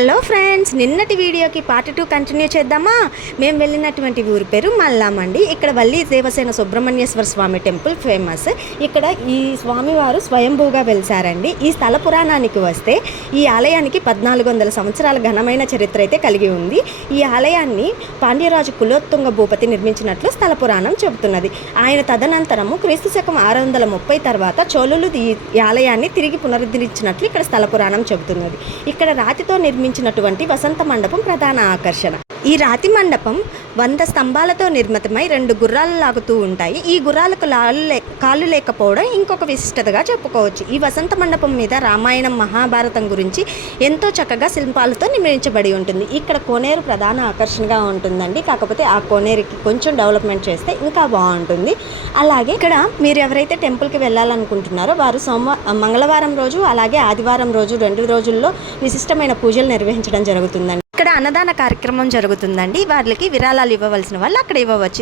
Hello friends, నిన్నటి వీడియోకి part 2 continue చేద్దామా. మేము వెళ్ళినటువంటి ఊరి పేరు మల్లామండి. ఇక్కడ వల్లి దేవసేన సుబ్రహ్మణ్యేశ్వర స్వామి టెంపుల్ ఫేమస్. ఇక్కడ ఈ స్వామివారు స్వయంభూగా వెలిసారండి. ఈ స్థల పురాణానికి వస్తే ఈ ఆలయానికి 1400 సంవత్సరాల ఘనమైన చరిత్ర అయితే కలిగి ఉంది. ఈ ఆలయాన్ని పాండ్యరాజు కులోత్తుంగ భూపతి నిర్మించినట్లు స్థల పురాణం చెబుతున్నది. ఆయన తదనంతరము క్రీస్తు శకం 630 తర్వాత చోళులు ఈ ఆలయాన్ని తిరిగి పునరుద్ధరించినట్లు ఇక్కడ స్థల పురాణం చెబుతున్నది. ఇక్కడ రాతితో నిర్మించినటువంటి వసంత మండపం ప్రధాన ఆకర్షణ. ఈ రాతి మండపం 100 స్తంభాలతో నిర్మితమై 2 గుర్రాలు లాగుతూ ఉంటాయి. ఈ గుర్రాలకు కాళ్ళు లేకపోవడం ఇంకొక విశిష్టతగా చెప్పుకోవచ్చు. ఈ వసంత మండపం మీద రామాయణం, మహాభారతం గురించి ఎంతో చక్కగా శిల్పాలతో నిర్మించబడి ఉంటుంది. ఇక్కడ కోనేరు ప్రధాన ఆకర్షణగా ఉంటుందండి. కాకపోతే ఆ కోనేరుకి కొంచెం డెవలప్మెంట్ చేస్తే ఇంకా బాగుంటుంది. అలాగే ఇక్కడ మీరు ఎవరైతే టెంపుల్కి వెళ్ళాలనుకుంటున్నారో వారు మంగళవారం రోజు అలాగే ఆదివారం రోజు 2 రోజుల్లో విశిష్టమైన పూజలు నిర్వహించడం జరుగుతుందండి. ఇక్కడ అన్నదాన కార్యక్రమం జరుగుతుందండి. వాళ్ళకి విరాళాలు ఇవ్వవలసిన వాళ్ళు అక్కడ ఇవ్వవచ్చు.